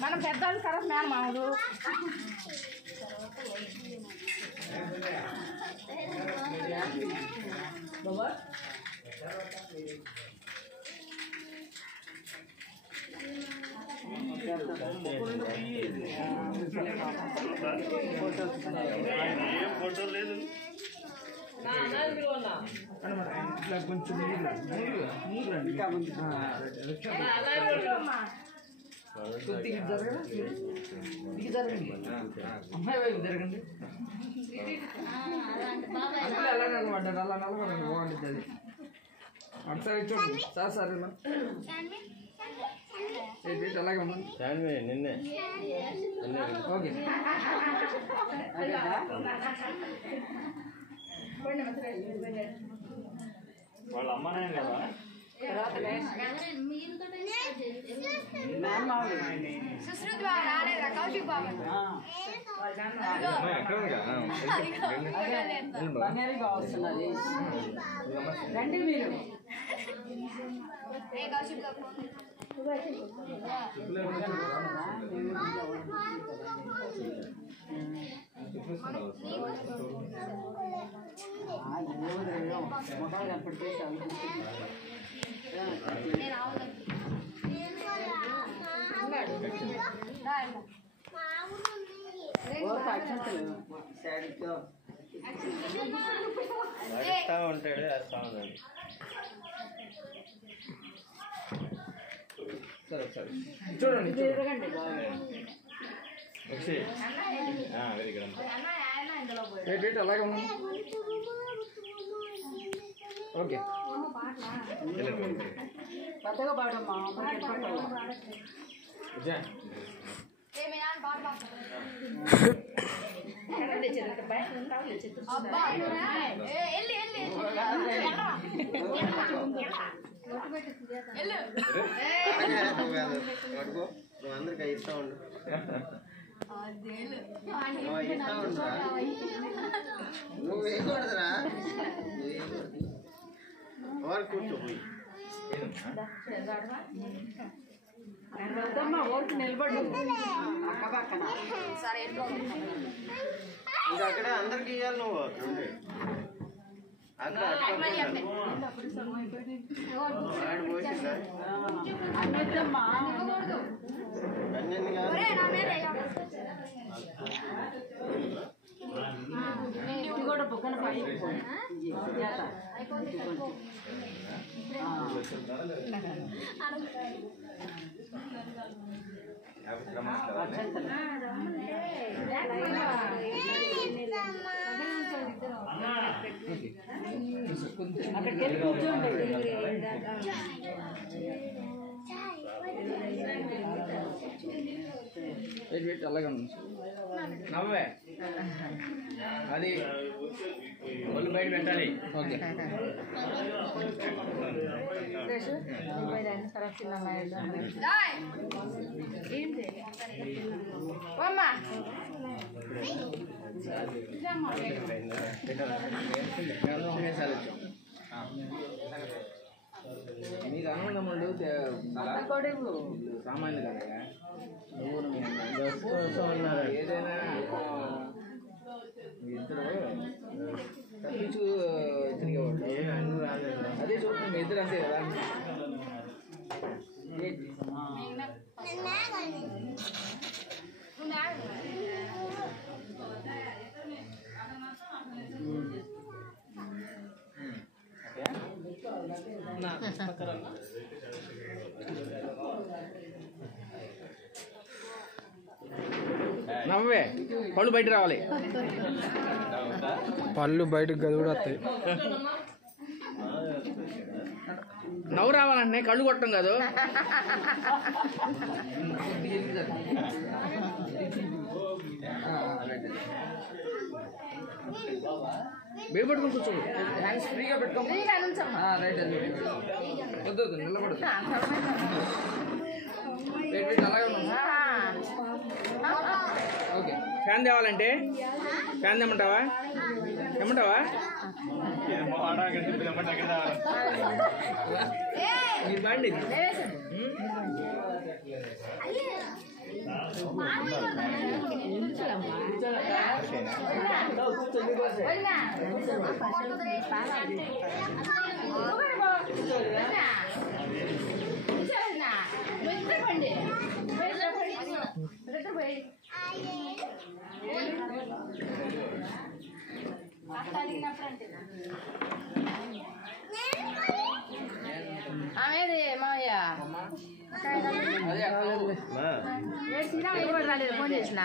మనం పెద్దవాళ్ళు తర్వాత మేనమామలు బాబా ఫోటో లేదు కొంచెం జరగండి అమ్మాయి వైపు జరగండి అలా నిలబడ్డారు అలా నిలబడండి బాగుంటుంది అది ఒకసారి చూడండి సార్ ఇలా అలాగే నిన్నే ఓకే వాళ్ళ అమ్మనే కదా రండి మీరు ఉంటాడు వేస్తా ఉన్నాడు సరే సరే చూడండి వెయిట్ అలాగే ఉంది ఓకే పెద్దగా పాడమ్మా అందరికి ఇస్తా ఉండు నువ్వు వేయకూడదురా వారు కూర్చోపోయి ఓటు నిలబడు అక్క పక్కన ఇంకా అక్కడే అందరికి ఇవ్వాలి నువ్వు అక్కడ పోసిందా అన్నమ్మా కన్యని కాదు ఇది కూడా బుక్కన పడి అక్కడికి వెళ్ళి కూర్చోండి వెయిట్ అలాగే ఉంది నవ్వే అది ఒళ్ళు బయట పెట్టాలి ఓకే మీకు అనుకున్నప్పుడు సామాన్లు కదా ఏదైనా ఇద్దరు తప్పించు తిరిగేవాళ్ళు అదే చూడండి మీ ఇద్దరు అంతే కదా నవ్వే పళ్ళు బయట రావాలి పళ్ళు బయటకు గది కూడా వస్తాయి నవ్వు రావాలంటే కళ్ళు కొట్టం కాదు బేబీ పట్టుకుని కూర్చోండి హ్యాండ్స్ ఫ్రీగా పెట్టుకోండి రైట్ వద్దు వద్దు నిలబడదు అలాగే ఉన్నాం ఓకే ఫ్యాన్ తేవాలంటే ఫ్యాన్ తెమ్మంటావా తెమ్మంటావా మీరు బాండి ఆమెది మామయ్య ఫోన్ చేసిన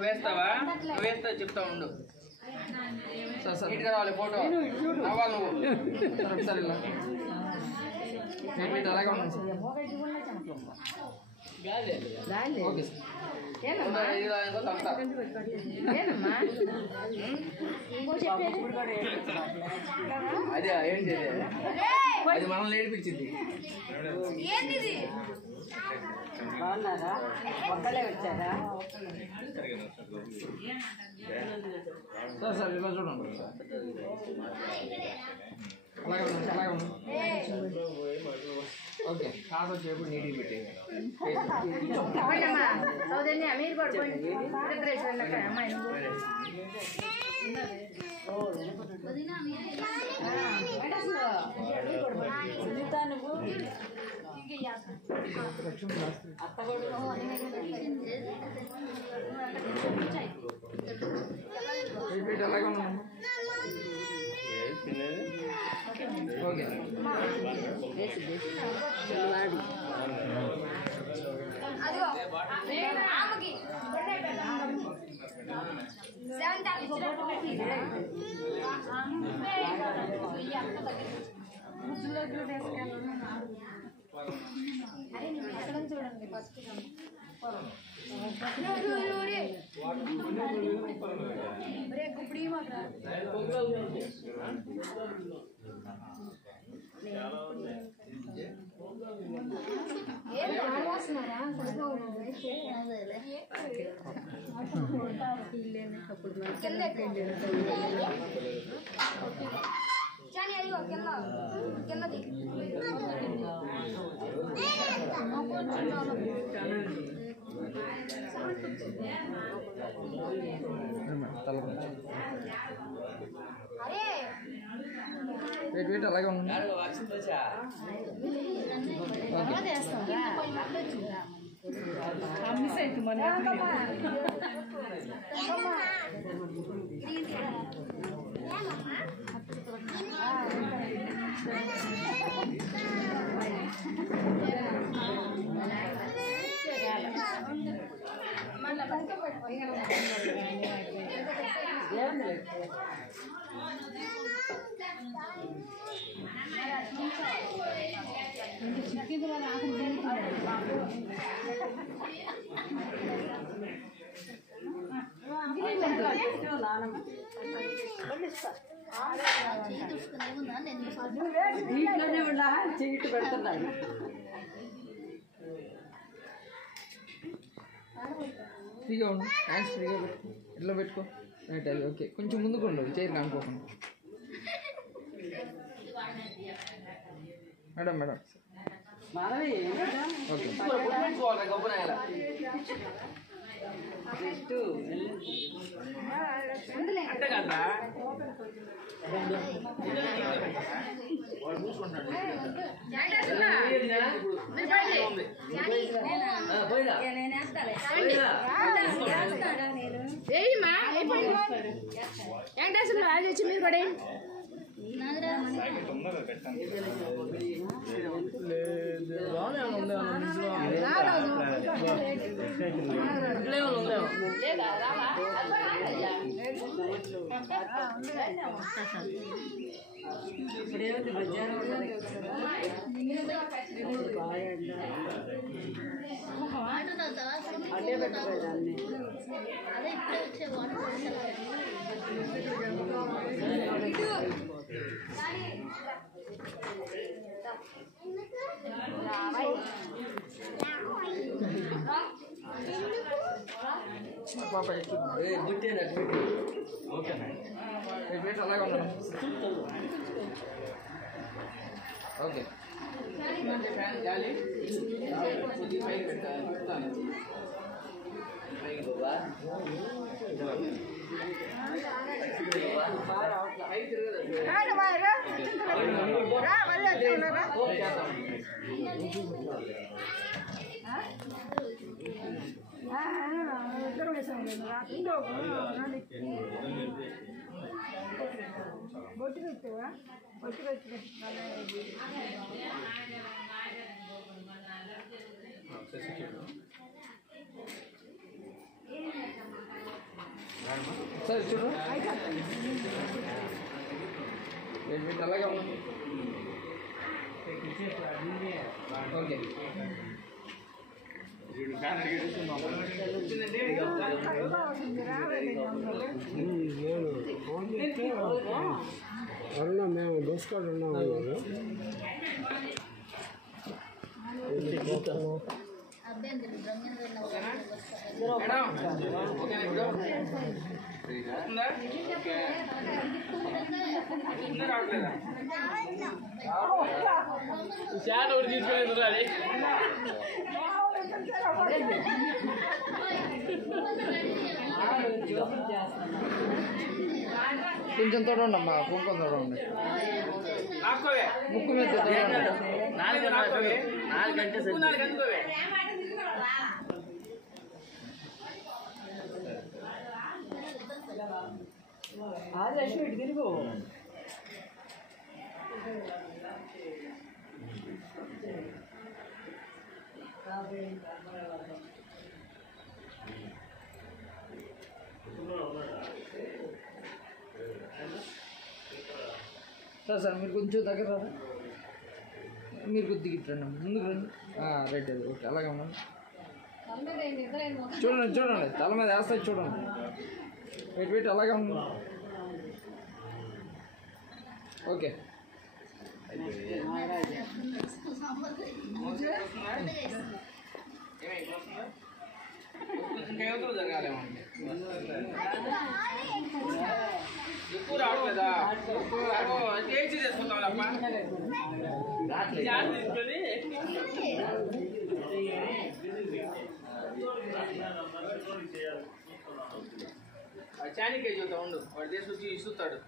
వేస్తావా నువ్వు వేస్తావు చెప్తా ఉండు సార్ నీట్గా రావాలి ఫోటో అవ్వాలి నువ్వు ఒకసారి ఇలా అలాగే ఉన్నాను సార్ ఓకే అదే ఏంటి అది మనల్ని నేర్పించింది బాగున్నారా ఒక్కలే వచ్చారా సార్ సార్ ఇలా చూడండి అలాగే ఉన్నాను అలాగే ఉన్నాను ఓకే కాదు వచ్చేప్పుడు నీటికి పెట్టే సౌజన్య మీరు పడుకోండి అమ్మాయి సునీత నువ్వు అత్త అలాగే ఉన్నాను ఓకే చూడండి ఫస్ట్ గుప్పడి మాత్రం వెయిట్ వెయిట్ అలాగే ఉన్నాను మిస్ అయితే మన నీటిలోనే ఉన్నా చీటు పెడుతున్నాను ఫ్రీగా ఉండు హ్యాండ్స్ ఫ్రీగా పెట్టుకో ఇట్లా పెట్టుకో రైట్ అది ఓకే కొంచెం ముందుకు ఉండు చైర్ కానుకోకుండా మేడం మేడం మనవి ఓకే అంటే కదా వెంకటేశ్వర వాళ్ళు వచ్చి మీరు కూడా ఇప్పుడేమిటి మధ్యాహ్నం అదే పెట్టలేదాన్ని పాప వెయిట్ అలాగే ఉన్నాను. ఓకే ఫ్యాన్ గాలి కొద్దిగా పైకి పెడతాను. బొట్టు పెట్టావా? బొట్టు పెట్టి సరే చూడు వీటి అలాగే ఉన్నాను. ఓకే అరుణ మేము దోసుకోడు ఉన్నాము. రావట్లేదా? చాట్ ఒకటి తీసుకొని రాలి. కొంచెం తోడండమ్మా, కుంకుమ తోడండి. ముక్కు మీద తోడండి. 4 గంటలు సార్ మీరు కొంచెం దగ్గర రారా, మీరు కొద్దిగా ఇట్రండి, ముందుకు రండి. రైట్ అది ఓకే అలాగే ఉన్నాను. చూడండి చూడండి తల మీద వేస్తాయి చూడండి. వెయిట్ అలాగే ఉంది. ఓకే ఎక్కువ రావట్లేదా? టేస్ట్ చేసుకుంటాం చానికే చూద్దా ఉండు, వాడు చేసి వచ్చి ఇస్తాడు.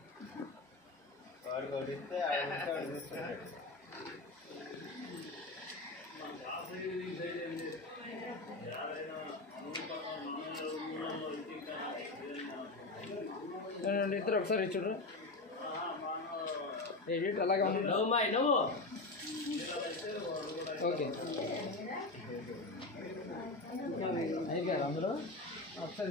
ఇద్దరు ఒకసారి చూడరు. వెయిట్ అలాగే ఉంది. ఓకే అయిపోయారు అందరూ ఒకసారి